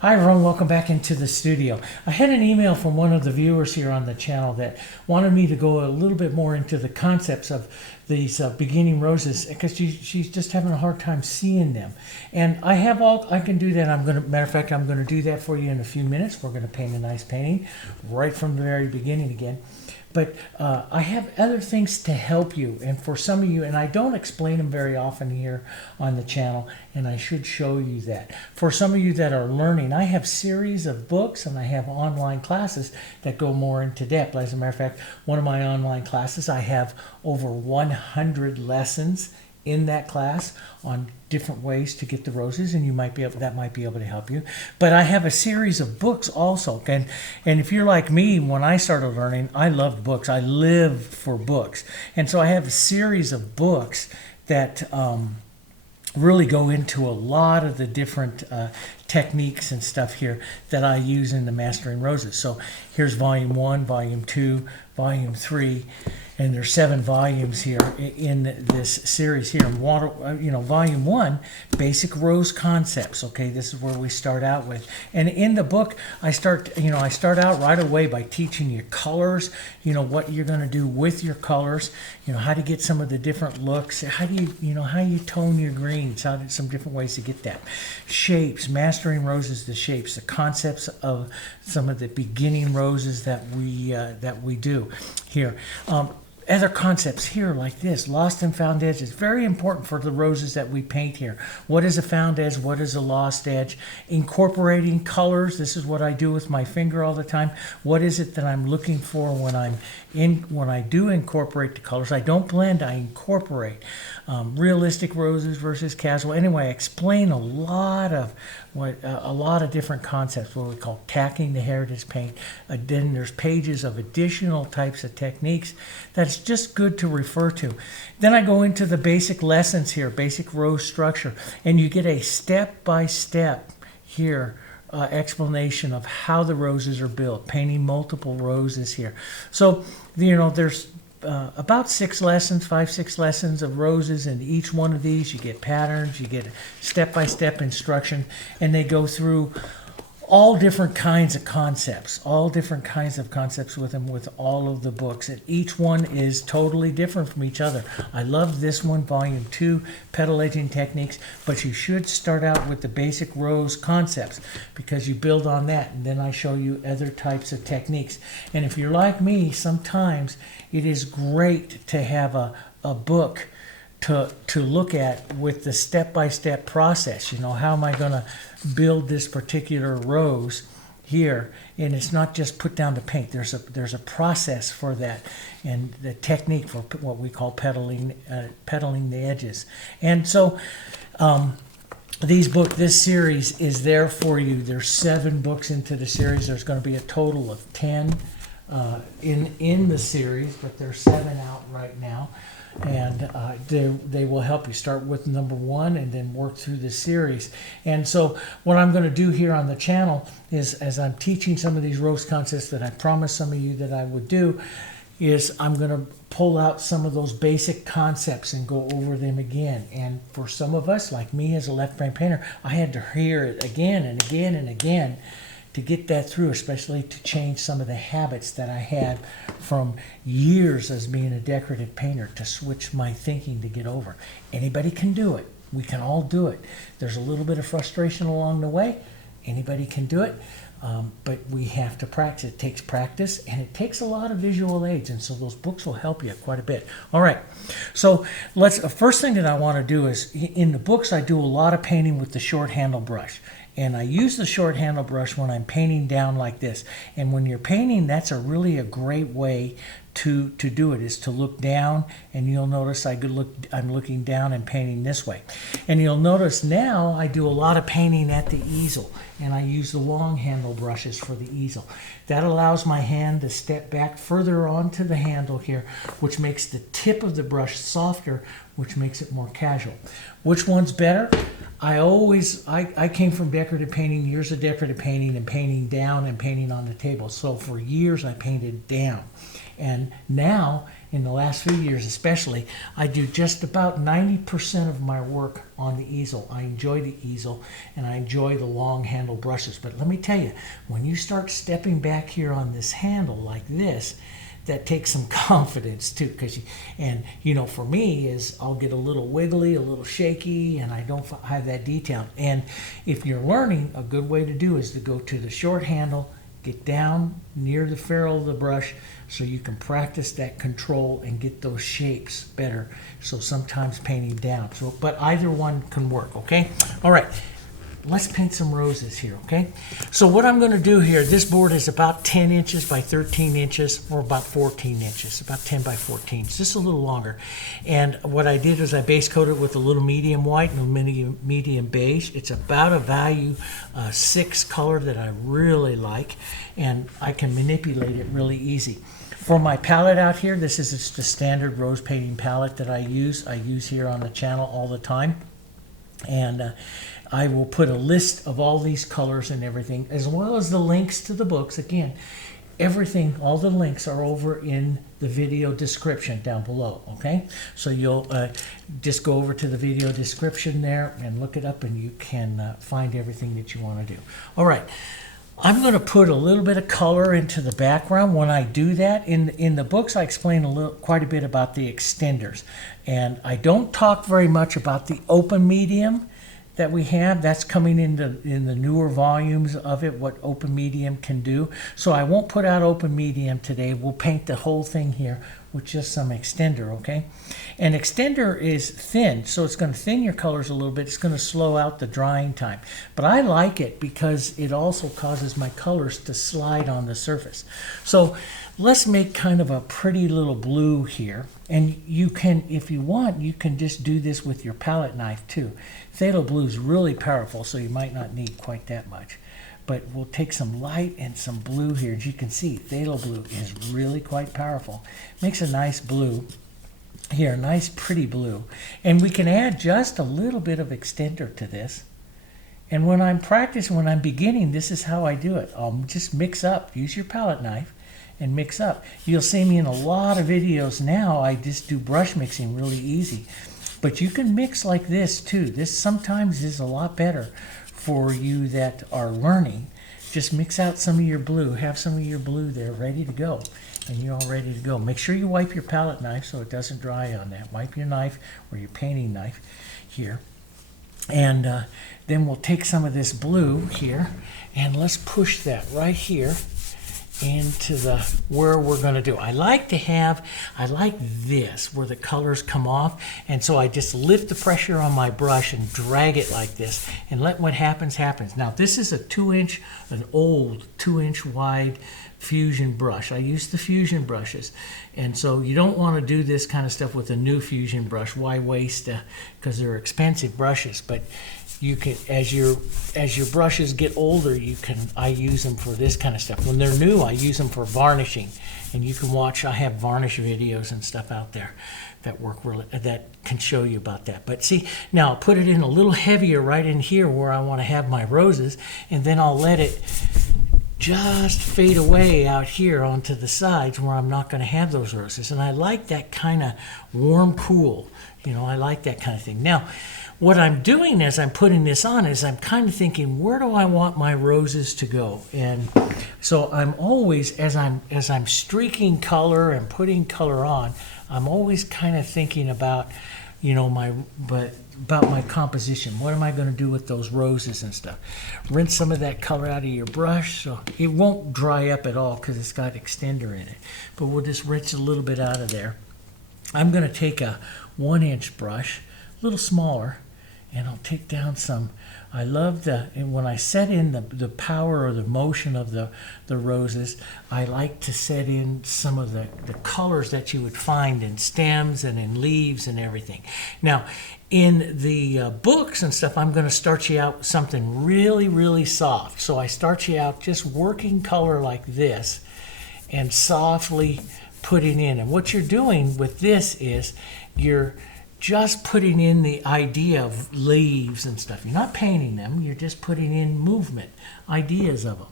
Hi everyone, welcome back into the studio. I had an email from one of the viewers here on the channel that wanted me to go a little bit more into the concepts of these beginning roses because she's just having a hard time seeing them. And I can do that. Matter of fact, I'm going to do that for you in a few minutes. We're going to paint a nice painting right from the very beginning again. But I have other things to help you, and for some of you, and I don't explain them very often here on the channel, and I should show you that. For some of you that are learning, I have series of books and I have online classes that go more into depth. As a matter of fact, one of my online classes, I have over 100 lessons in that class on different ways to get the roses, and that might be able to help you. But I have a series of books also, and if you're like me, when I started learning, I loved books. I lived for books, and so I have a series of books that really go into a lot of the different techniques and stuff here that I use in the Mastering Roses. So here's volume 1, volume 2, volume 3, and there's 7 volumes here in this series here. Volume 1, basic rose concepts. Okay, this is where we start out with. And in the book, I start out right away by teaching you colors, what you're going to do with your colors, how to get some of the different looks, how you tone your greens, some different ways to get that. Shapes, mastering roses, the shapes, the concepts of some of the beginning roses that we do here. Other concepts here like this, lost and found edges, very important for the roses that we paint here. What is a found edge? What is a lost edge? Incorporating colors, this is what I do with my finger all the time. What is it that I'm looking for when I do incorporate the colors? I don't blend, I incorporate. Realistic roses versus casual. Anyway, I explain a lot of different concepts, what we call tacking the heritage paint. Then there's pages of additional types of techniques that's just good to refer to. Then I go into the basic lessons here, basic rose structure, and you get a step-by-step here explanation of how the roses are built, painting multiple roses here. So, there's about 5, 6 lessons of roses, and each one of these you get patterns, you get step-by-step instruction, and they go through all different kinds of concepts with them, with all of the books, and each one is totally different from each other. I love this one, volume 2, petal edging techniques, but you should start out with the basic rose concepts because you build on that, and then I show you other types of techniques. And if you're like me, sometimes it is great to have a book to look at with the step-by-step process. How am I going to build this particular rose here? And it's not just put down to paint. There's a process for that, and the technique for what we call petaling the edges. And so this series is there for you. There's 7 books into the series. There's going to be a total of 10 in the series, but there's 7 out right now. And they will help you start with number 1 and then work through the series. And so what I'm going to do here on the channel is, as I'm teaching some of these rose concepts that I promised some of you that I would do, is I'm going to pull out some of those basic concepts and go over them again. And for some of us, like me as a left frame painter, I had to hear it again and again and again to get that through, especially to change some of the habits that I had from years as being a decorative painter, to switch my thinking to get over. Anybody can do it. We can all do it. There's a little bit of frustration along the way. Anybody can do it, but we have to practice. It takes practice, and it takes a lot of visual aids, and so those books will help you quite a bit. All right, so first thing that I want to do is, in the books I do a lot of painting with the short handle brush. And I use the short handle brush when I'm painting down like this. And when you're painting, that's really a great way to do it, is to look down, and you'll notice I'm looking down and painting this way. And you'll notice now I do a lot of painting at the easel, and I use the long handle brushes for the easel. That allows my hand to step back further onto the handle here, which makes the tip of the brush softer, which makes it more casual. Which one's better? I came from decorative painting, years of decorative painting and painting down and painting on the table. So for years I painted down. And now, in the last few years especially, I do just about 90% of my work on the easel. I enjoy the easel and I enjoy the long handle brushes. But let me tell you, when you start stepping back here on this handle like this, that takes some confidence too, because for me is I'll get a little wiggly, a little shaky, and I don't have that detail. And if you're learning, a good way to do is to go to the short handle, get down near the ferrule of the brush so you can practice that control and get those shapes better. So sometimes painting down. But either one can work, okay? All right. Let's paint some roses here, okay? So what I'm going to do here, this board is about 10 inches by 13 inches, or about 14 inches, about 10 by 14. It's just a little longer. And what I did is I base coated with a little medium white and a medium beige. It's about a value 6 color that I really like, and I can manipulate it really easy. For my palette out here, this is just the standard rose painting palette that I use here on the channel all the time. And I will put a list of all these colors and everything, as well as the links to the books. Again, everything, all the links are over in the video description down below, okay? So you'll just go over to the video description there and look it up, and you can find everything that you want to do. All right. I'm going to put a little bit of color into the background. When I do that, in the books I explain quite a bit about the extenders. And I don't talk very much about the open medium that we have. That's coming in the newer volumes of it, what open medium can do. So I won't put out open medium today. We'll paint the whole thing here with just some extender, okay? And extender is thin, so it's going to thin your colors a little bit. It's going to slow out the drying time. But I like it because it also causes my colors to slide on the surface. So let's make kind of a pretty little blue here. And you can, if you want, you can just do this with your palette knife too. Phthalo Blue is really powerful, so you might not need quite that much. But we'll take some light and some blue here. As you can see, Phthalo Blue is really quite powerful. Makes a nice blue here, a nice pretty blue. And we can add just a little bit of extender to this. And when I'm practicing, when I'm beginning, this is how I do it. I'll just mix up, use your palette knife and mix up. You'll see me in a lot of videos now, I just do brush mixing really easy. But you can mix like this too. This sometimes is a lot better for you that are learning. Just mix out some of your blue. Have some of your blue there ready to go. And you're all ready to go. Make sure you wipe your palette knife so it doesn't dry on that. Wipe your knife or your painting knife here. And then we'll take some of this blue here and let's push that right here into the where we're going to do. I like this where the colors come off, and so I just lift the pressure on my brush and drag it like this and let what happens happens. Now this is an old 2-inch wide fusion brush. I use the fusion brushes, and so you don't want to do this kind of stuff with a new fusion brush. Why waste, because they're expensive brushes. But you can, as your brushes get older, I use them for this kind of stuff. When they're new, I use them for varnishing, and you can watch. I have varnish videos and stuff out there that that can show you about that. But see, now I'll put it in a little heavier right in here where I want to have my roses, and then I'll let it just fade away out here onto the sides where I'm not going to have those roses. And I like that kind of warm, cool. I like that kind of thing. Now, what I'm doing as I'm putting this on is I'm kind of thinking, where do I want my roses to go? And so I'm always, as I'm streaking color and putting color on, I'm always kind of thinking about, about my composition. What am I going to do with those roses and stuff? Rinse some of that color out of your brush so it won't dry up at all because it's got extender in it. But we'll just rinse a little bit out of there. I'm going to take a 1-inch brush, a little smaller, and I'll take down some. I love and when I set in the power or the motion of the roses, I like to set in some of the colors that you would find in stems and in leaves and everything. Now, in the books and stuff, I'm going to start you out with something really, really soft. So I start you out just working color like this and softly putting in. And what you're doing with this is you're just putting in the idea of leaves and stuff. You're not painting them, you're just putting in movement, ideas of them.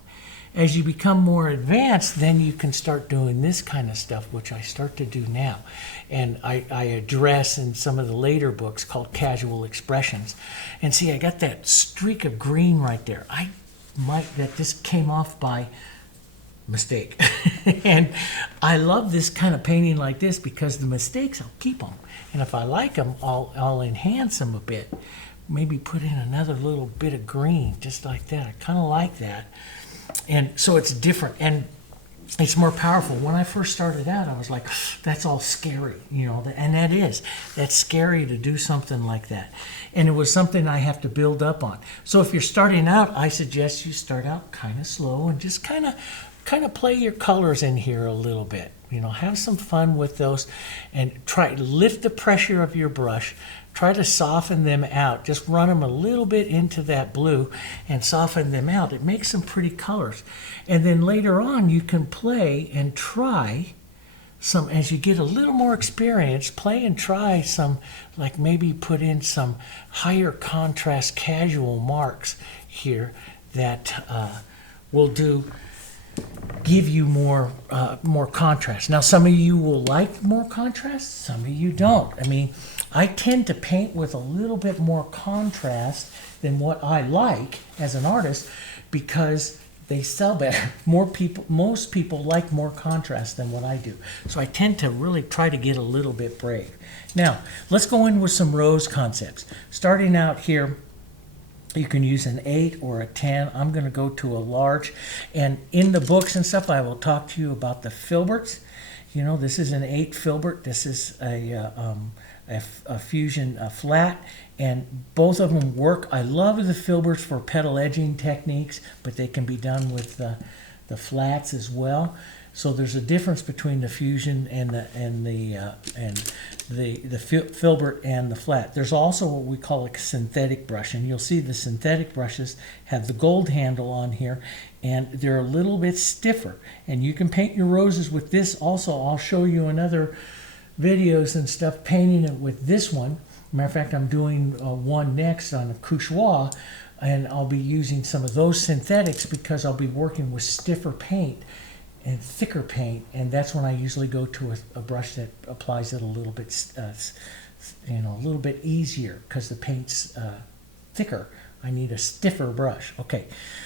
As you become more advanced, then you can start doing this kind of stuff, which I start to do now. And I address in some of the later books called Casual Expressions. And see, I got that streak of green right there. That this came off by mistake. And I love this kind of painting like this because the mistakes, I'll keep them. And if I like them, I'll enhance them a bit. Maybe put in another little bit of green, just like that. I kind of like that. And so it's different and it's more powerful. When I first started out, I was like, that's all scary, you know, and that's scary to do something like that. And it was something I have to build up on. So if you're starting out, I suggest you start out kind of slow and just kind of play your colors in here a little bit. You know, have some fun with those and try to lift the pressure of your brush. Try to soften them out. Just run them a little bit into that blue and soften them out. It makes some pretty colors. And then later on, you can play and try some, as you get a little more experience, play and try some, like maybe put in some higher contrast casual marks here that will give you more contrast. Now, some of you will like more contrast, some of you don't. I mean, I tend to paint with a little bit more contrast than what I like as an artist because they sell better. Most people like more contrast than what I do. So I tend to really try to get a little bit brave. Now, let's go in with some rose concepts. Starting out here, you can use an 8 or a 10. I'm going to go to a large. And in the books and stuff, I will talk to you about the filberts. You know, this is an 8 filbert. This is a fusion flat, and both of them work. I love the filberts for petal edging techniques, but they can be done with the flats as well. So there's a difference between the fusion and the filbert and the flat. There's also what we call a synthetic brush, and you'll see the synthetic brushes have the gold handle on here, and they're a little bit stiffer. And you can paint your roses with this also. I'll show you another videos and stuff painting it with this one. Matter of fact, I'm doing one next on a couchoir, and I'll be using some of those synthetics because I'll be working with stiffer paint and thicker paint, and that's when I usually go to a brush that applies it a little bit, a little bit easier because the paint's thicker. I need a stiffer brush. Okay,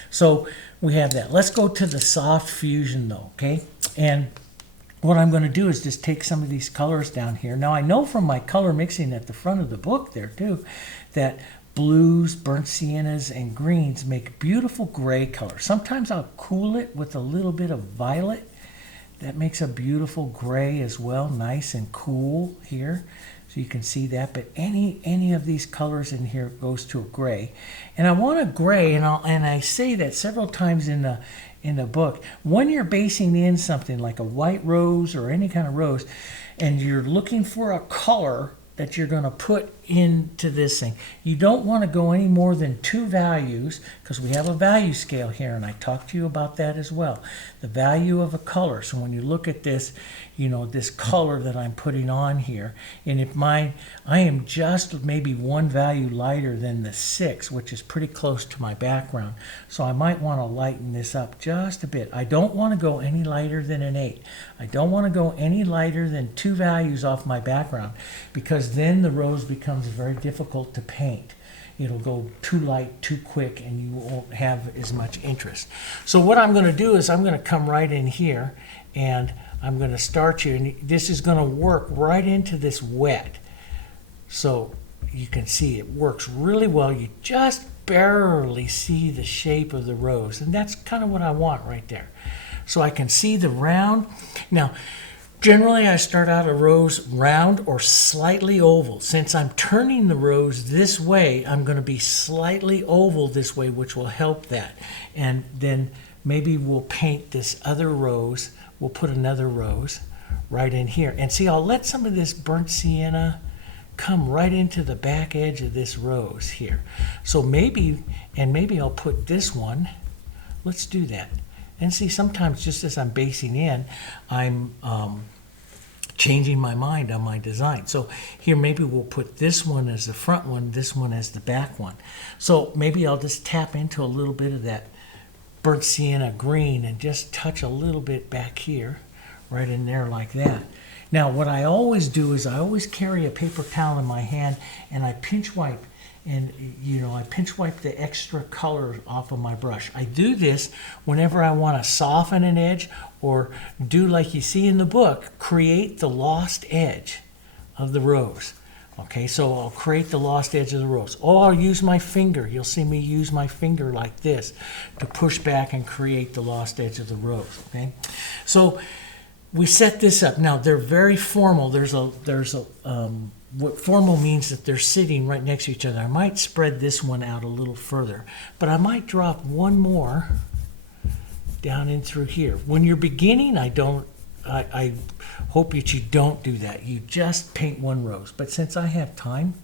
so we have that. Let's go to the soft fusion though, okay? And what I'm going to do is just take some of these colors down here. Now I know from my color mixing at the front of the book there too, that blues, burnt siennas, and greens make beautiful gray color. Sometimes I'll cool it with a little bit of violet. That makes a beautiful gray as well, nice and cool here. So you can see that, but any of these colors in here goes to a gray. And I want a gray, and I say that several times in the book. When you're basing in something like a white rose or any kind of rose, and you're looking for a color that you're going to put into this thing, you don't want to go any more than 2 values, because we have a value scale here, and I talked to you about that as well. The value of a color. So when you look at this, you know, this color that I'm putting on here, and if I am just maybe 1 value lighter than the 6, which is pretty close to my background, so I might want to lighten this up just a bit. I don't want to go any lighter than an 8. I don't want to go any lighter than 2 values off my background, because then the rose becomes very difficult to paint. It'll go too light, too quick, and you won't have as much interest. So what I'm going to do is I'm going to come right in here, and I'm going to start you, and this is going to work right into this wet. So you can see it works really well. You just barely see the shape of the rose, and that's kind of what I want right there. So I can see the round. Now, generally, I start out a rose round or slightly oval. Since I'm turning the rose this way, I'm going to be slightly oval this way, which will help that. And then maybe we'll paint this other rose. We'll put another rose right in here. And see, I'll let some of this burnt sienna come right into the back edge of this rose here. So maybe I'll put this one. Let's do that. And see, sometimes just as I'm basing in, I'm changing my mind on my design. So here maybe we'll put this one as the front one, this one as the back one. So maybe I'll just tap into a little bit of that burnt sienna green and just touch a little bit back here, right in there like that. Now what I always do is I always carry a paper towel in my hand and I pinch wipe, and I pinch wipe the extra color off of my brush. I do this whenever I want to soften an edge or do like you see in the book, create the lost edge of the rose. Okay, so I'll create the lost edge of the rose. Or I'll use my finger. You'll see me use my finger like this to push back and create the lost edge of the rose. Okay, so we set this up. Now they're very formal. What formal means that they're sitting right next to each other. I might spread this one out a little further, but I might drop one more down in through here. When you're beginning, I hope that you don't do that. You just paint one rose. But since I have time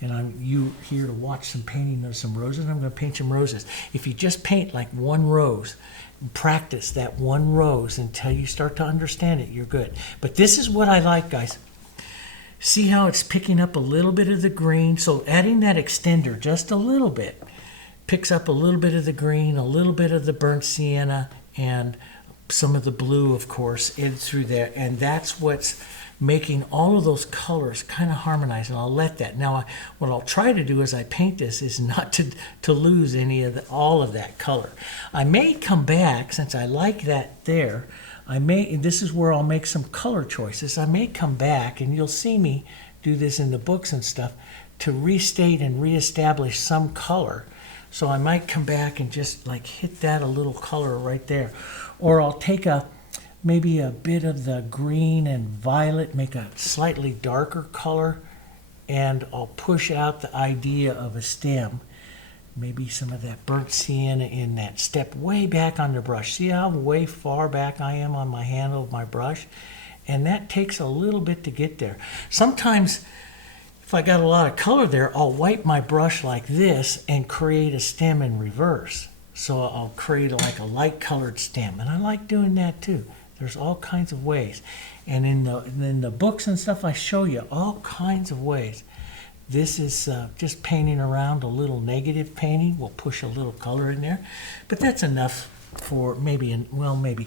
and I'm here to watch some painting of some roses, I'm going to paint some roses. If you just paint like one rose, practice that one rose until you start to understand it, you're good. But this is what I like, guys. See how it's picking up a little bit of the green? So adding that extender just a little bit picks up a little bit of the green, a little bit of the burnt sienna, and some of the blue, of course, in through there. And that's what's making all of those colors kind of harmonize. And I'll let that. Now, what I'll try to do as I paint this is not to lose all of that color. I may come back, since I like that there, this is where I'll make some color choices. I may come back, and you'll see me do this in the books and stuff, to restate and reestablish some color. So I might come back and just like hit that a little color right there. Or I'll take maybe a bit of the green and violet, make a slightly darker color, and I'll push out the idea of a stem. Maybe some of that burnt sienna in that step way back on the brush. See how way far back I am on my handle of my brush? And that takes a little bit to get there. Sometimes, if I got a lot of color there, I'll wipe my brush like this and create a stem in reverse. So I'll create like a light colored stem. And I like doing that too. There's all kinds of ways. And in the books and stuff, I show you all kinds of ways. This is just painting around a little negative painting. We'll push a little color in there. But that's enough for maybe one little more.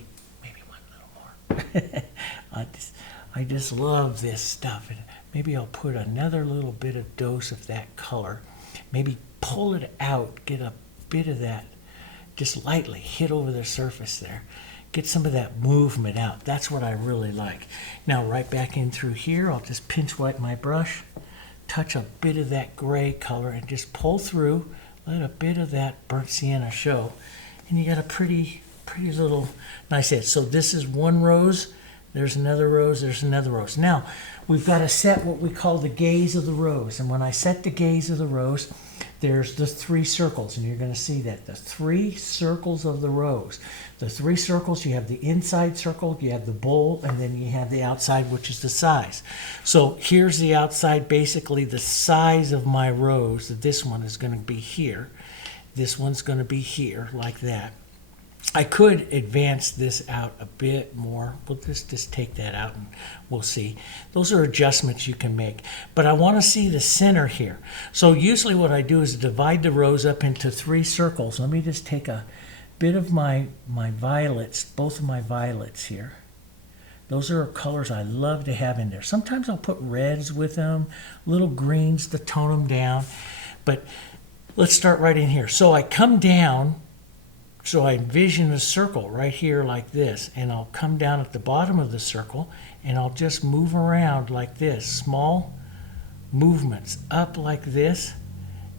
I just love this stuff. And maybe I'll put another little bit of dose of that color. Maybe pull it out, get a bit of that, just lightly hit over the surface there. Get some of that movement out. That's what I really like. Now right back in through here, I'll just pinch wipe my brush, touch a bit of that gray color, and just pull through, let a bit of that burnt sienna show, and you got a pretty little nice edge. So this is one rose, there's another rose, there's another rose. Now we've got to set what we call the gaze of the rose, and when I set the gaze of the rose, there's the three circles, and you're going to see that the three circles of the rose. The three circles, you have the inside circle, you have the bowl, and then you have the outside, which is the size. So here's the outside, basically the size of my rose. This one is going to be here. This one's going to be here, like that. I could advance this out a bit more. We'll just take that out and we'll see. Those are adjustments you can make. But I want to see the center here. So usually what I do is divide the rose up into three circles. Let me just take a bit of my violets, both of my violets here. Those are colors I love to have in there. Sometimes I'll put reds with them, little greens to tone them down. But let's start right in here. So I come down. So I envision a circle right here like this, and I'll come down at the bottom of the circle, and I'll just move around like this, small movements up like this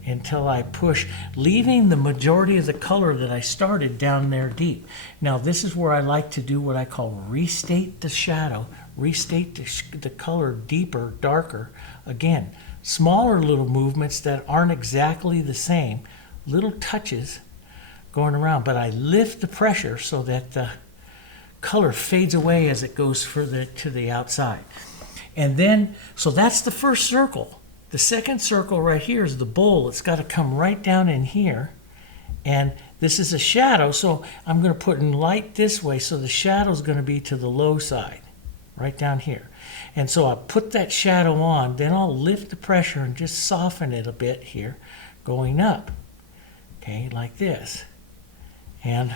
until I push, leaving the majority of the color that I started down there deep. Now this is where I like to do what I call restate the shadow, restate the color deeper, darker. Again, smaller little movements that aren't exactly the same, little touches going around, but I lift the pressure so that the color fades away as it goes further to the outside. And then, so that's the first circle. The second circle right here is the bowl. It's got to come right down in here. And this is a shadow, so I'm going to put in light this way, so the shadow is going to be to the low side. right down here. And so I put that shadow on, then I'll lift the pressure and just soften it a bit here, going up, okay, like this. And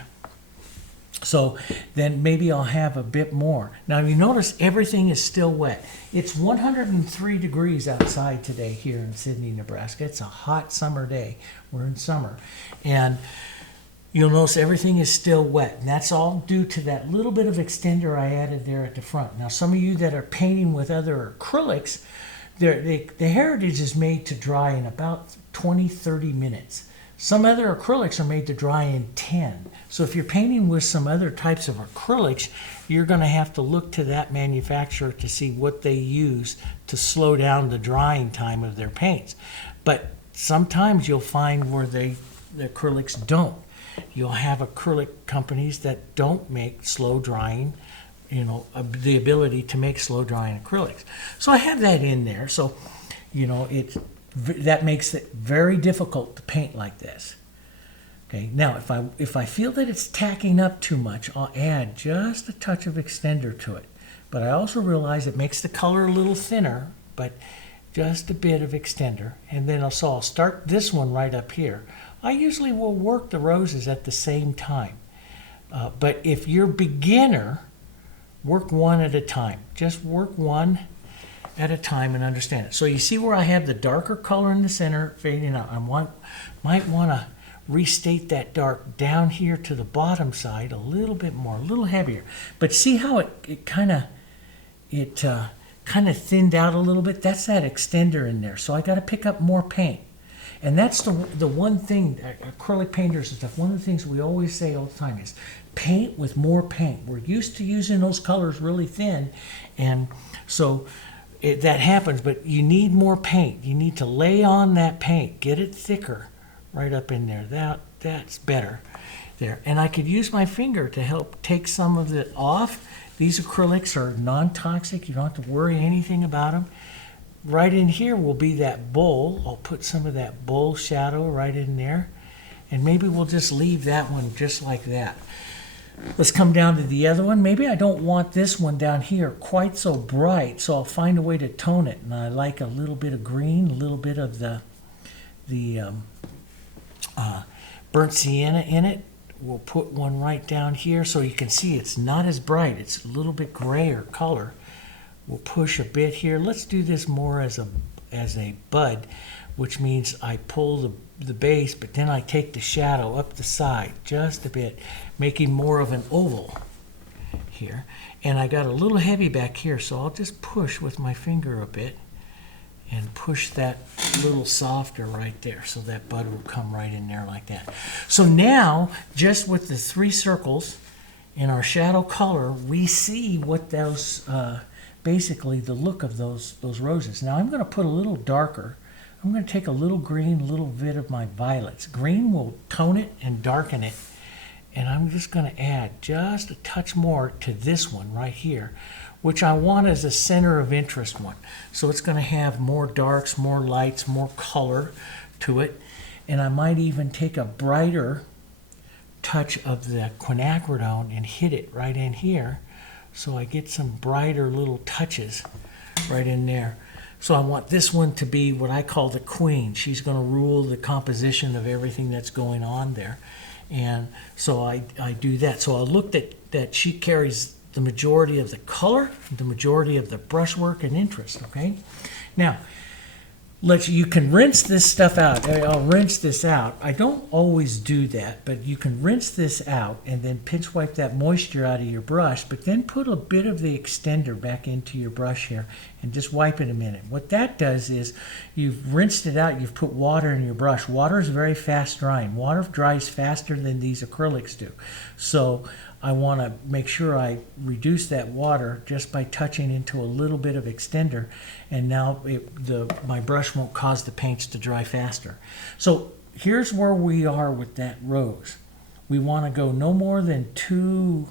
so then maybe I'll have a bit more. Now you notice everything is still wet. It's 103 degrees outside today here in Sydney, Nebraska. It's a hot summer day. We're in summer. And you'll notice everything is still wet. And that's all due to that little bit of extender I added there at the front. Now some of you that are painting with other acrylics, the Heritage is made to dry in about 20-30 minutes. Some other acrylics are made to dry in 10. So if you're painting with some other types of acrylics, you're going to have to look to that manufacturer to see what they use to slow down the drying time of their paints. But sometimes you'll find where the acrylics don't. You'll have acrylic companies that don't make slow drying, the ability to make slow drying acrylics. So I have that in there. So, that makes it very difficult to paint like this. Okay, now if I feel that it's tacking up too much, I'll add just a touch of extender to it. But I also realize it makes the color a little thinner, but just a bit of extender. And then I'll start this one right up here. I usually will work the roses at the same time. But if you're beginner, work one at a time. Just work one at a time and understand it. So you see where I have the darker color in the center fading out. I might want to restate that dark down here to the bottom side a little bit more, a little heavier. But see how it kind of thinned out a little bit? That's that extender in there. So I got to pick up more paint. And that's the one thing, acrylic painters and stuff, one of the things we always say all the time is paint with more paint. We're used to using those colors really thin, and so that happens, but you need more paint. You need to lay on that paint, get it thicker right up in there. That's better there. And I could use my finger to help take some of it off. These acrylics are non-toxic. You don't have to worry anything about them. Right in here will be that bowl. I'll put some of that bowl shadow right in there. And maybe we'll just leave that one just like that. Let's come down to the other one. Maybe I don't want this one down here quite so bright, so I'll find a way to tone it. And I like a little bit of green, a little bit of the burnt sienna in it. We'll put one right down here so you can see it's not as bright. It's a little bit grayer color. We'll push a bit here. Let's do this more as a bud, which means I pull the base, but then I take the shadow up the side just a bit, making more of an oval here. And I got a little heavy back here, so I'll just push with my finger a bit and push that little softer right there, so that bud will come right in there like that. So now, just with the 3 circles in our shadow color, we see what those, basically the look of those roses. Now I'm going to put a little darker. I'm going to take a little green, a little bit of my violets. Green will tone it and darken it. And I'm just going to add just a touch more to this one right here, which I want as a center of interest one. So it's going to have more darks, more lights, more color to it. And I might even take a brighter touch of the quinacridone and hit it right in here, so I get some brighter little touches right in there. So I want this one to be what I call the queen. She's going to rule the composition of everything that's going on there. And so I do that. So I'll look that she carries the majority of the color, the majority of the brushwork and interest, okay? Now, you can rinse this stuff out. I'll rinse this out. I don't always do that, but you can rinse this out and then pinch wipe that moisture out of your brush, but then put a bit of the extender back into your brush here and just wipe it a minute. What that does is you've rinsed it out, you've put water in your brush. Water is very fast drying. Water dries faster than these acrylics do. So I want to make sure I reduce that water just by touching into a little bit of extender, and now my brush won't cause the paints to dry faster. So here's where we are with that rose. We want to go no more than 2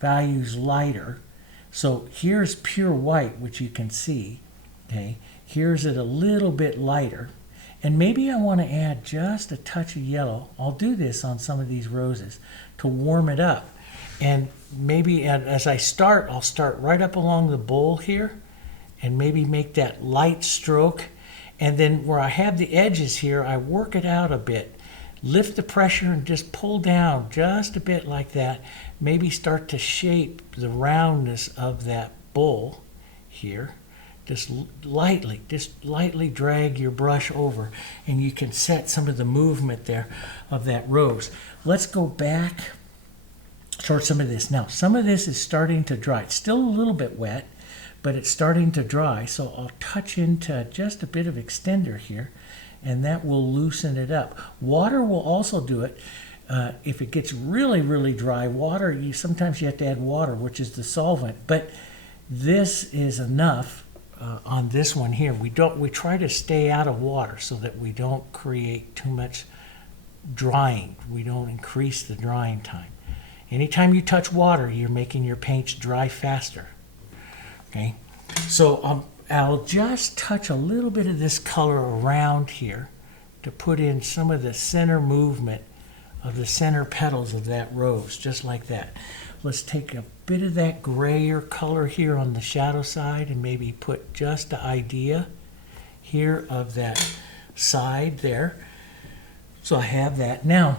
values lighter. So here's pure white, which you can see. Okay, here's it a little bit lighter. And maybe I want to add just a touch of yellow. I'll do this on some of these roses to warm it up. And maybe as I start, I'll start right up along the bowl here and maybe make that light stroke. And then where I have the edges here, I work it out a bit. Lift the pressure and just pull down just a bit like that. Maybe start to shape the roundness of that bowl here. Just lightly drag your brush over, and you can set some of the movement there of that rose. Let's go back towards some of this. Now, some of this is starting to dry. It's still a little bit wet, but it's starting to dry. So I'll touch into just a bit of extender here, and that will loosen it up. Water will also do it. If it gets really dry, water, sometimes you have to add water, which is the solvent, but this is enough. On this one here, we try to stay out of water so that we don't create too much drying. We don't increase the drying time. Anytime you touch water, you're making your paints dry faster. Okay, so I'll just touch a little bit of this color around here to put in some of the center movement of the center petals of that rose, just like that. Let's take a bit of that grayer color here on the shadow side and maybe put just the idea here of that side there. So I have that. Now,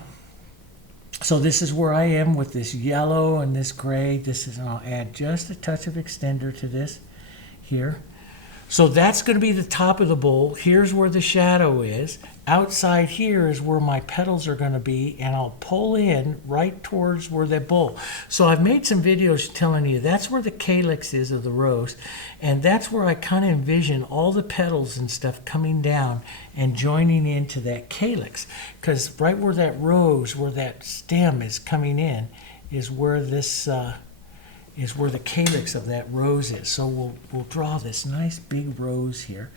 so this is where I am with this yellow and this gray. And I'll add just a touch of extender to this here. So that's going to be the top of the bowl. Here's where the shadow is. Outside here is where my petals are going to be, and I'll pull in right towards where they bowl. So I've made some videos telling you that's where the calyx is of the rose, and that's where I kind of envision all the petals and stuff coming down and joining into that calyx. Because right where that rose, where that stem is coming in, is where this is where the calyx of that rose is. So we'll draw this nice big rose here.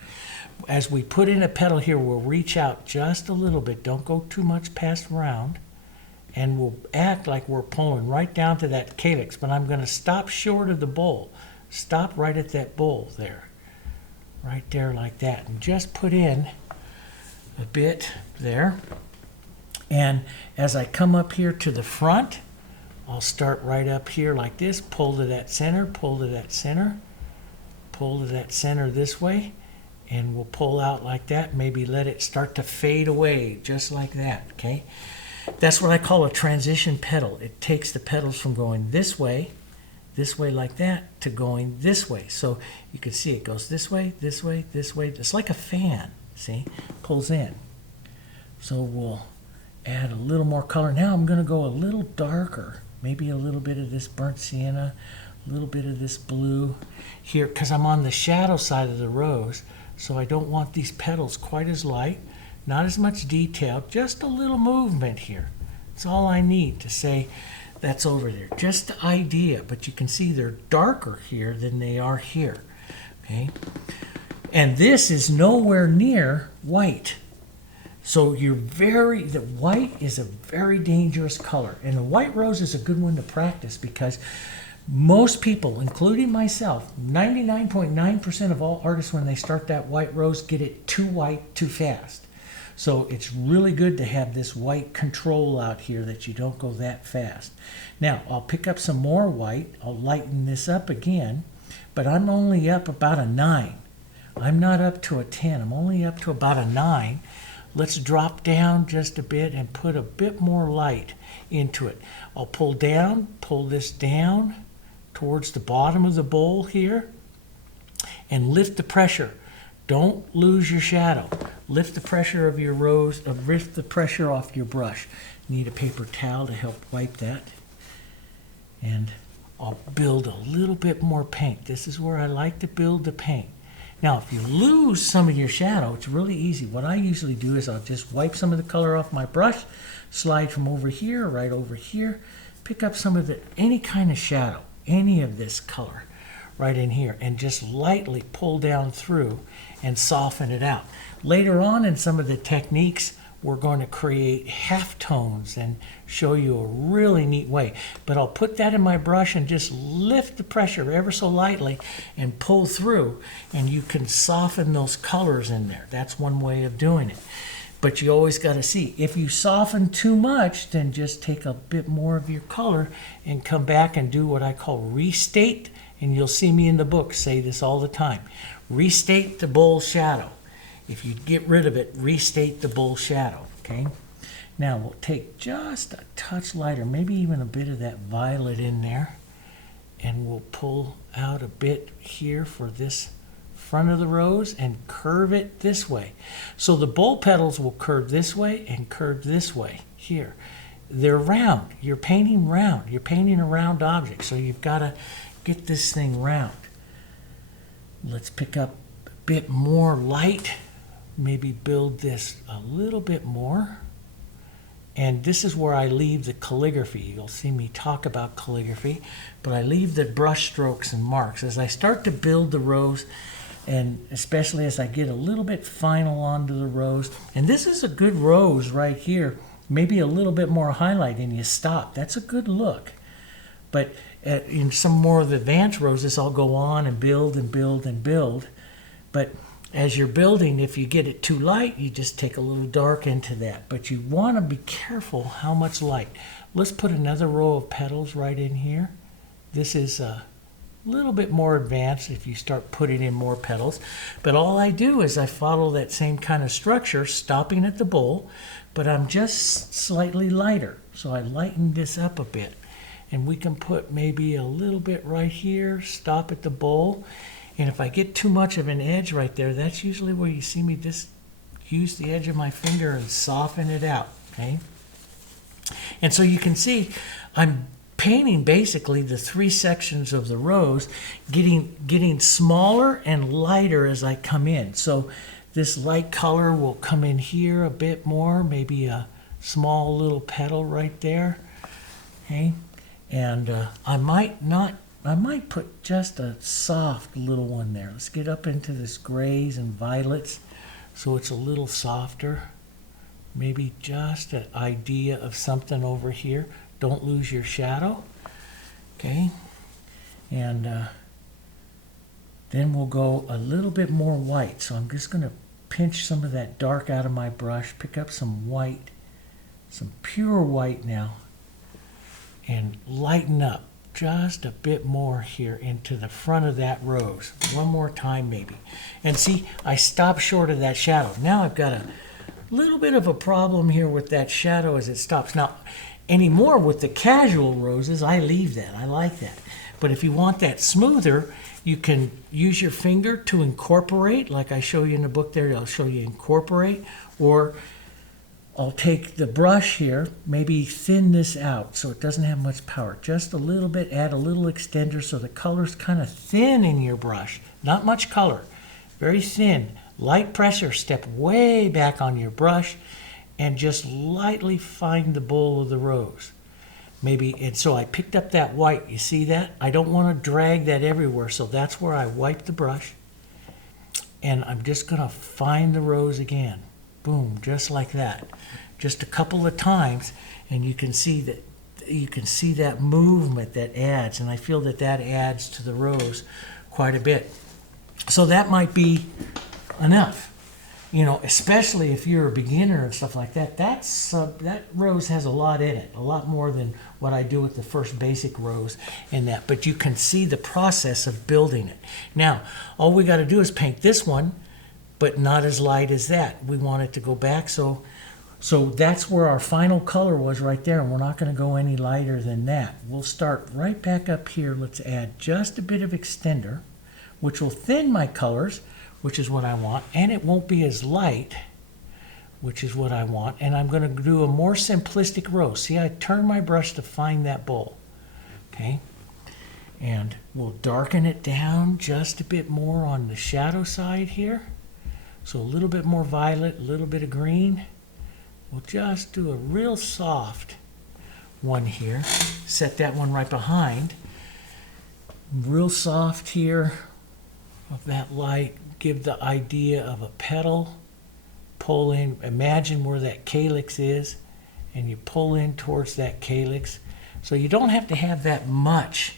As we put in a petal here, we'll reach out just a little bit. Don't go too much past round. And we'll act like we're pulling right down to that calyx. But I'm going to stop short of the bowl. Stop right at that bowl there. Right there like that. And just put in a bit there. And as I come up here to the front, I'll start right up here like this, pull to that center, pull to that center, pull to that center this way, and we'll pull out like that, maybe let it start to fade away, just like that, okay? That's what I call a transition petal. It takes the petals from going this way like that, to going this way. So you can see it goes this way, this way, this way. It's like a fan, see? Pulls in. So we'll add a little more color. Now I'm gonna go a little darker. Maybe a little bit of this burnt sienna, a little bit of this blue here, because I'm on the shadow side of the rose, so I don't want these petals quite as light, not as much detail, just a little movement here. That's all I need to say that's over there. Just the idea, but you can see they're darker here than they are here, okay? And this is nowhere near white. So the white is a very dangerous color. And the white rose is a good one to practice because most people, including myself, 99.9% of all artists when they start that white rose get it too white too fast. So it's really good to have this white control out here that you don't go that fast. Now I'll pick up some more white. I'll lighten this up again, but I'm only up about a 9. I'm not up to a 10. I'm only up to about a 9. Let's drop down just a bit and put a bit more light into it. I'll pull this down towards the bottom of the bowl here and lift the pressure. Don't lose your shadow. Lift the pressure of your rose, lift the pressure off your brush. You need a paper towel to help wipe that. And I'll build a little bit more paint. This is where I like to build the paint. Now, if you lose some of your shadow, it's really easy. What I usually do is I'll just wipe some of the color off my brush, slide from over here, right over here, pick up some of any kind of shadow, any of this color right in here, and just lightly pull down through and soften it out. Later on in some of the techniques, we're going to create halftones and show you a really neat way. But I'll put that in my brush and just lift the pressure ever so lightly and pull through, and you can soften those colors in there. That's one way of doing it. But you always got to see. If you soften too much, then just take a bit more of your color and come back and do what I call restate. And you'll see me in the book say this all the time. Restate the bull shadow. If you get rid of it, restate the bull shadow, okay? Now we'll take just a touch lighter, maybe even a bit of that violet in there, and we'll pull out a bit here for this front of the rose and curve it this way. So the bowl petals will curve this way and curve this way here. They're round. You're painting round. You're painting a round object, so you've got to get this thing round. Let's pick up a bit more light, maybe build this a little bit more. And this is where I leave the calligraphy. You'll see me talk about calligraphy, but I leave the brush strokes and marks. As I start to build the rose, and especially as I get a little bit final onto the rose, and this is a good rose right here, maybe a little bit more highlight and you stop. That's a good look. But in some more of the advanced roses, I'll go on and build and build and build. But as you're building, if you get it too light, you just take a little dark into that. But you want to be careful how much light. Let's put another row of petals right in here. This is a little bit more advanced if you start putting in more petals. But all I do is I follow that same kind of structure, stopping at the bowl, but I'm just slightly lighter. So I lighten this up a bit. And we can put maybe a little bit right here, stop at the bowl. And if I get too much of an edge right there, that's usually where you see me just use the edge of my finger and soften it out, okay? And so you can see I'm painting basically the three sections of the rose, getting smaller and lighter as I come in. So this light color will come in here a bit more, maybe a small little petal right there, okay? And I might put just a soft little one there. Let's get up into this grays and violets so it's a little softer. Maybe just an idea of something over here. Don't lose your shadow. Okay. And then we'll go a little bit more white. So I'm just going to pinch some of that dark out of my brush, pick up some white, some pure white now, and lighten up just a bit more here into the front of that rose. One more time maybe. And see, I stopped short of that shadow. Now I've got a little bit of a problem here with that shadow as it stops. Now, anymore with the casual roses, I leave that. I like that. But if you want that smoother, you can use your finger to incorporate, like I show you in the book there. I'll show you incorporate, or I'll take the brush here, maybe thin this out so it doesn't have much power. Just a little bit, add a little extender so the color's kind of thin in your brush. Not much color, very thin. Light pressure, step way back on your brush and just lightly find the bowl of the rose. Maybe, and so I picked up that white, you see that? I don't want to drag that everywhere, so that's where I wipe the brush. And I'm just gonna find the rose again. Boom, just like that. Just a couple of times, and you can see that movement that adds, and I feel that that adds to the rose quite a bit. So that might be enough. You know, especially if you're a beginner and stuff like that, that rose has a lot in it, a lot more than what I do with the first basic rose and that. But you can see the process of building it. Now, all we got to do is paint this one, but not as light as that. We want it to go back, so that's where our final color was right there, and we're not going to go any lighter than that. We'll start right back up here. Let's add just a bit of extender, which will thin my colors, which is what I want, and it won't be as light, which is what I want. And I'm going to do a more simplistic rose. See, I turn my brush to find that bowl, okay? And we'll darken it down just a bit more on the shadow side here. So a little bit more violet, a little bit of green. We'll just do a real soft one here. Set that one right behind. Real soft here of that light. Give the idea of a petal. Pull in, imagine where that calyx is, and you pull in towards that calyx. So you don't have to have that much.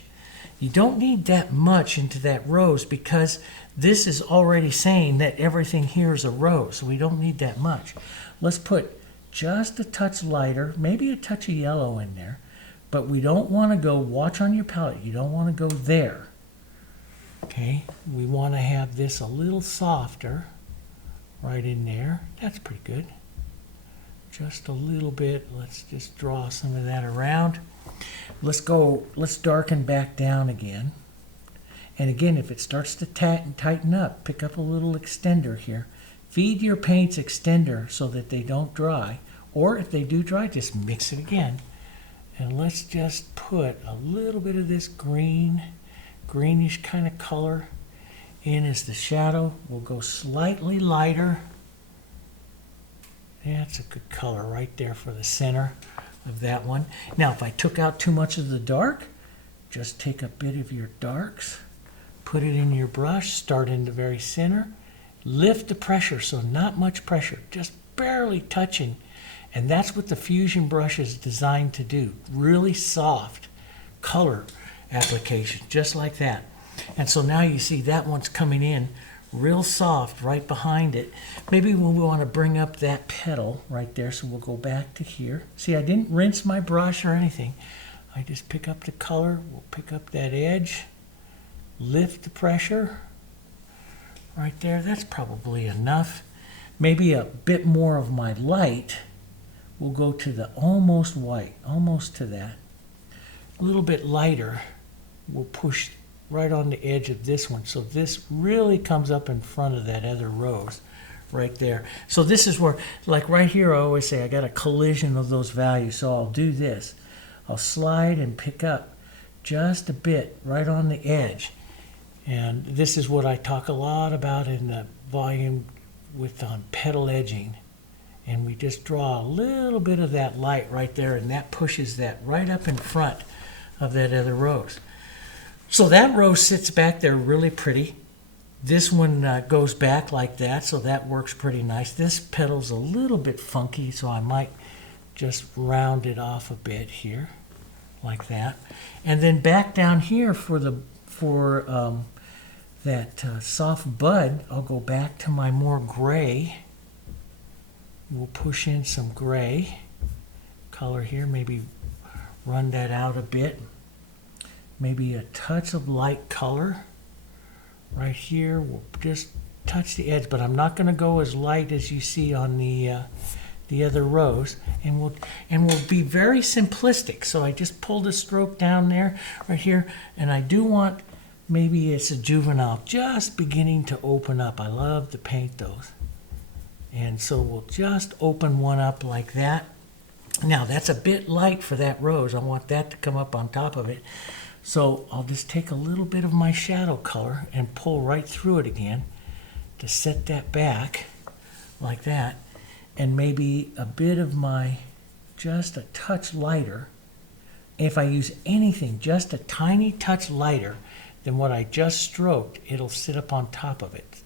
You don't need that much into that rose because this is already saying that everything here is a rose. So we don't need that much. Let's put just a touch lighter, maybe a touch of yellow in there. But we don't want to go, watch on your palette, you don't want to go there. Okay, we want to have this a little softer right in there. That's pretty good. Just a little bit. Let's just draw some of that around. Let's darken back down again. And again, if it starts to tighten up, pick up a little extender here. Feed your paints extender so that they don't dry. Or if they do dry, just mix it again. And let's just put a little bit of this greenish kind of color in as the shadow. We'll go slightly lighter. That's a good color right there for the center of that one. Now, if I took out too much of the dark, just take a bit of your darks, put it in your brush, start in the very center, lift the pressure, so not much pressure, just barely touching. And that's what the Fusion brush is designed to do. Really soft color application, just like that. And so now you see that one's coming in real soft right behind it. Maybe we want to bring up that petal right there, so we'll go back to here. See, I didn't rinse my brush or anything. I just pick up the color, we'll pick up that edge, lift the pressure right there. That's probably enough. Maybe a bit more of my light. We'll go to the almost white, almost to that. A little bit lighter, we'll push right on the edge of this one. So this really comes up in front of that other rose right there. So this is where, like right here, I always say I got a collision of those values. So I'll do this. I'll slide and pick up just a bit right on the edge. And this is what I talk a lot about in the volume with petal edging. And we just draw a little bit of that light right there, and that pushes that right up in front of that other rose. So that rose sits back there really pretty. This one goes back like that, so that works pretty nice. This petal's a little bit funky, so I might just round it off a bit here, like that. And then back down here for that soft bud, I'll go back to my more gray. We'll push in some gray color here, maybe run that out a bit. Maybe a touch of light color right here. We'll just touch the edge, but I'm not going to go as light as you see on the other rose. And we'll be very simplistic. So I just pulled a stroke down there, right here, and I do want, maybe it's a juvenile just beginning to open up. I love to paint those. And so we'll just open one up like that. Now that's a bit light for that rose. I want that to come up on top of it. So I'll just take a little bit of my shadow color and pull right through it again to set that back like that. And maybe a bit of my, just a touch lighter. If I use anything just a tiny touch lighter than what I just stroked, it'll sit up on top of it.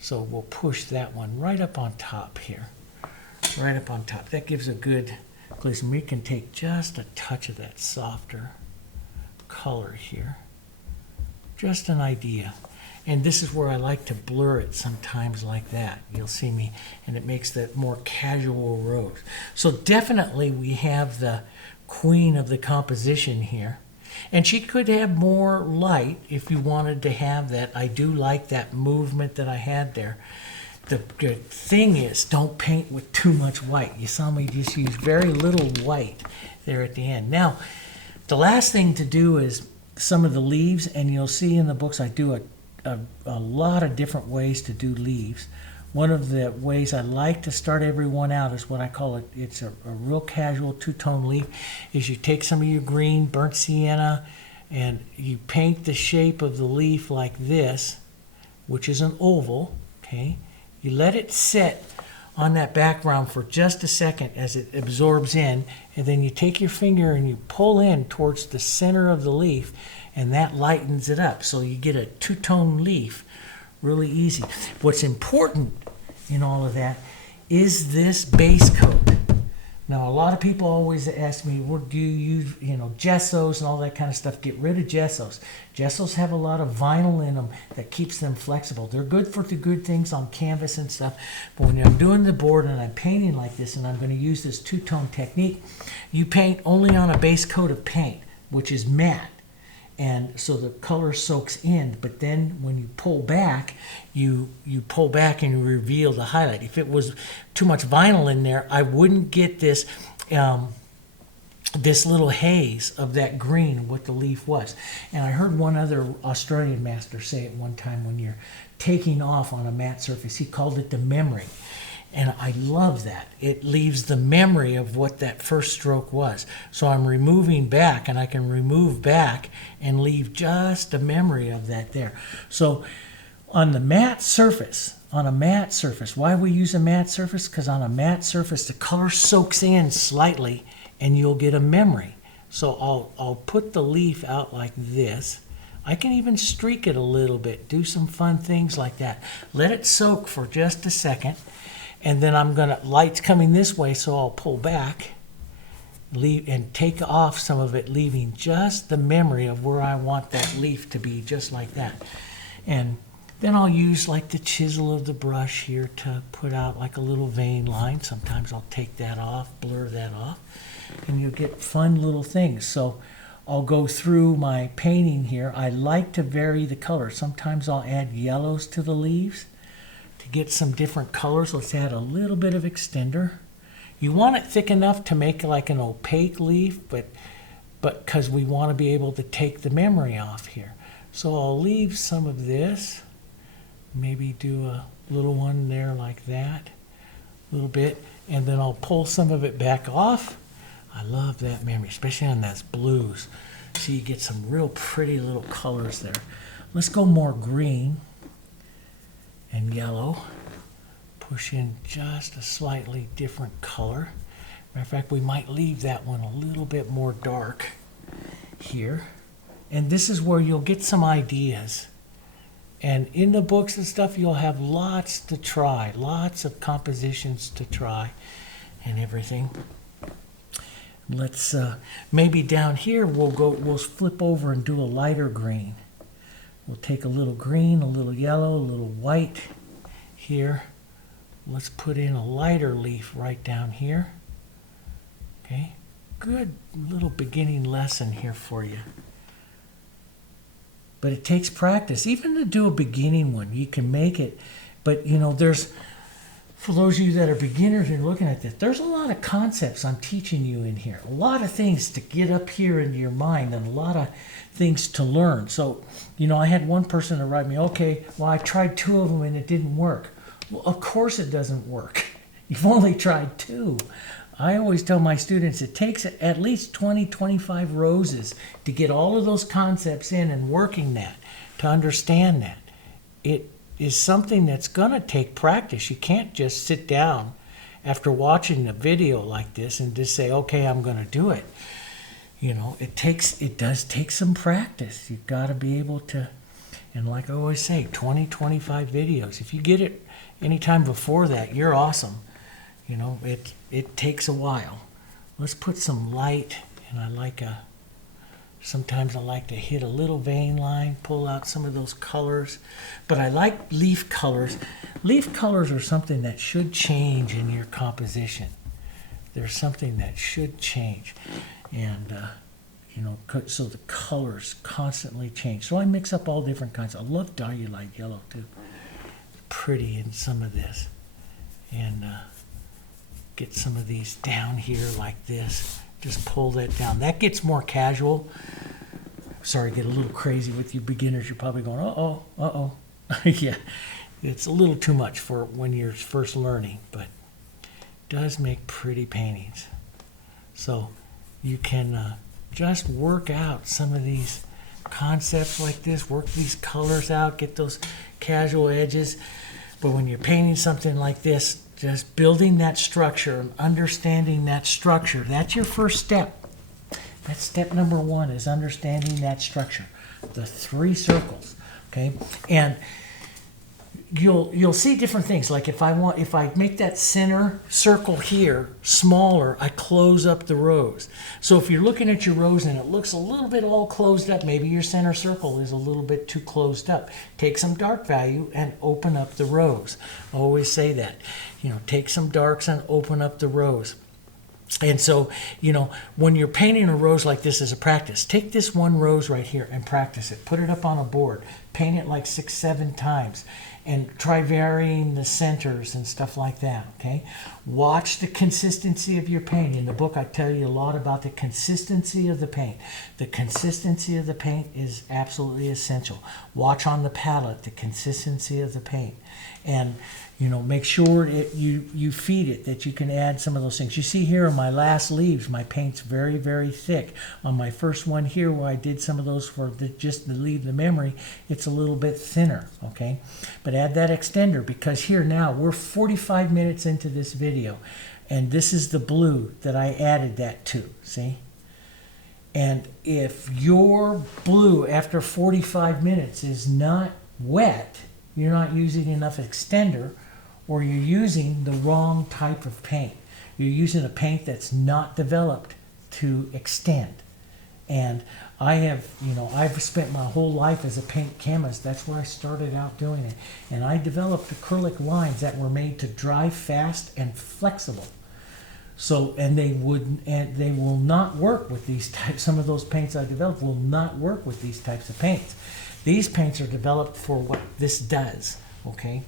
So we'll push that one right up on top here. Right up on top. That gives a good glisten. We can take just a touch of that softer color here. Just an idea. And this is where I like to blur it sometimes like that. You'll see me, and it makes that more casual rose. So definitely we have the queen of the composition here. And she could have more light if you wanted to have that. I do like that movement that I had there. The good thing is, don't paint with too much white. You saw me just use very little white there at the end. Now, the last thing to do is some of the leaves, and you'll see in the books I do a lot of different ways to do leaves. One of the ways I like to start everyone out is what I call it, it's a real casual two-tone leaf, is you take some of your green, burnt sienna, and you paint the shape of the leaf like this, which is an oval, okay? You let it sit on that background for just a second as it absorbs in, and then you take your finger and you pull in towards the center of the leaf, and that lightens it up. So you get a two-tone leaf really easy. What's important in all of that is this base coat. Now, a lot of people always ask me, well, do you use, gessos and all that kind of stuff? Get rid of gessos. Gessos have a lot of vinyl in them that keeps them flexible. They're good for the good things on canvas and stuff. But when I'm doing the board and I'm painting like this, and I'm going to use this two-tone technique, you paint only on a base coat of paint, which is matte. And so the color soaks in, but then when you pull back, you pull back and you reveal the highlight. If it was too much vinyl in there, I wouldn't get this this little haze of that green, what the leaf was. And I heard one other Australian master say it one time when you're taking off on a matte surface. He called it the memory. And I love that. It leaves the memory of what that first stroke was. So I'm removing back, and I can remove back and leave just a memory of that there. So on the matte surface, why we use a matte surface? Because on a matte surface, the color soaks in slightly, and you'll get a memory. So I'll put the leaf out like this. I can even streak it a little bit, do some fun things like that. Let it soak for just a second. And then light's coming this way, so I'll pull back, leave, and take off some of it, leaving just the memory of where I want that leaf to be, just like that. And then I'll use like the chisel of the brush here to put out like a little vein line. Sometimes I'll take that off, blur that off, and you'll get fun little things. So I'll go through my painting here. I like to vary the color. Sometimes I'll add yellows to the leaves. Get some different colors. Let's add a little bit of extender. You want it thick enough to make like an opaque leaf, but because we want to be able to take the memory off here. So I'll leave some of this, maybe do a little one there like that, a little bit, and then I'll pull some of it back off. I love that memory, especially on those blues. So you get some real pretty little colors there. Let's go more green and yellow. Push in just a slightly different color. Matter of fact, we might leave that one a little bit more dark here. And this is where you'll get some ideas. And in the books and stuff, you'll have lots to try, lots of compositions to try and everything. Let's maybe down here we'll flip over and do a lighter green. We'll take a little green, a little yellow, a little white here. Let's put in a lighter leaf right down here. Okay, good little beginning lesson here for you. But it takes practice. Even to do a beginning one, you can make it. But there's, for those of you that are beginners and looking at this, there's a lot of concepts I'm teaching you in here. A lot of things to get up here into your mind and a lot of things to learn. So, I had one person to write me, okay, well, I tried 2 of them and it didn't work. Well, of course it doesn't work. You've only tried 2. I always tell my students it takes at least 20, 25 roses to get all of those concepts in and working that, to understand that. It is something that's going to take practice. You can't just sit down after watching a video like this and just say, okay, I'm going to do it. It does take some practice. You've got to be able to, and like I always say, 20, 25 videos. If you get it anytime before that, you're awesome. It takes a while. Let's put some light, and sometimes I like to hit a little vein line, pull out some of those colors. But I like leaf colors. Leaf colors are something that should change in your composition. There's something that should change. And, so the colors constantly change. So I mix up all different kinds. I love Diarylide Yellow, too. Pretty in some of this. And get some of these down here like this. Just pull that down. That gets more casual. Sorry, get a little crazy with you beginners. You're probably going, uh-oh. Yeah, it's a little too much for when you're first learning, but it does make pretty paintings. So you can just work out some of these concepts like this, work these colors out, get those casual edges. But when you're painting something like this, just building that structure and understanding that structure, that's your first step. That's step number 1, is understanding that structure. The 3 circles, okay? And you'll see different things. Like if I make that center circle here smaller, I close up the rows. So if you're looking at your rows and it looks a little bit all closed up, maybe your center circle is a little bit too closed up. Take some dark value and open up the rows. I always say that. Take some darks and open up the rows. And so, when you're painting a rose like this as a practice, take this one rose right here and practice it. Put it up on a board. Paint it like 6, 7 times. And try varying the centers and stuff like that, okay? Watch the consistency of your paint. In the book, I tell you a lot about the consistency of the paint. The consistency of the paint is absolutely essential. Watch on the palette the consistency of the paint. And make sure you feed it, that you can add some of those things. You see here on my last leaves, my paint's very, very thick. On my first one here where I did some of those for just to leave the memory, it's a little bit thinner, okay? But add that extender, because here now we're 45 minutes into this video, and this is the blue that I added that to, see? And if your blue after 45 minutes is not wet, you're not using enough extender, or you're using the wrong type of paint. You're using a paint that's not developed to extend. And I've spent my whole life as a paint chemist. That's where I started out doing it. And I developed acrylic lines that were made to dry fast and flexible. So, and they will not work with these types. Some of those paints I developed will not work with these types of paints. These paints are developed for what this does, okay?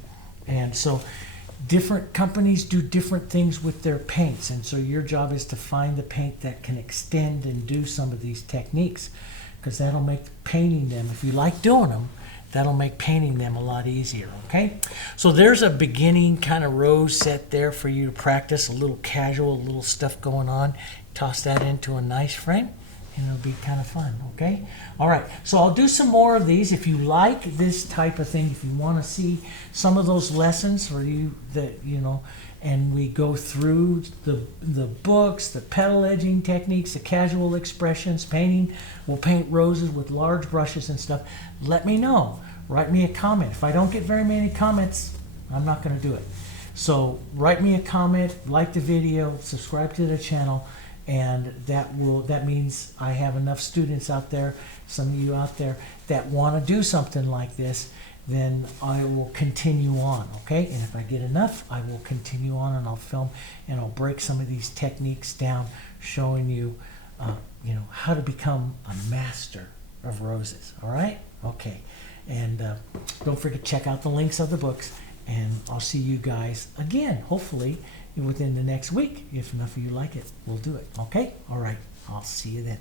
And so different companies do different things with their paints, and so your job is to find the paint that can extend and do some of these techniques, because that'll make painting them, if you like doing them, that'll make painting them a lot easier, okay? So there's a beginning kind of rose set there for you to practice, a little casual, a little stuff going on. Toss that into a nice frame, and it'll be kind of fun, okay? All right, so I'll do some more of these. If you like this type of thing, if you want to see some of those lessons for you that, and we go through the books, the petal edging techniques, the casual expressions, painting, we'll paint roses with large brushes and stuff, let me know. Write me a comment. If I don't get very many comments, I'm not going to do it. So write me a comment, like the video, subscribe to the channel, and that means I have enough students out there, some of you out there, that want to do something like this. Then I will continue on, okay? And if I get enough, I will continue on, and I'll film, and I'll break some of these techniques down, showing you, how to become a master of roses, all right? Okay, and don't forget to check out the links of the books, and I'll see you guys again, hopefully, within the next week. If enough of you like it, we'll do it, okay? All right, I'll see you then.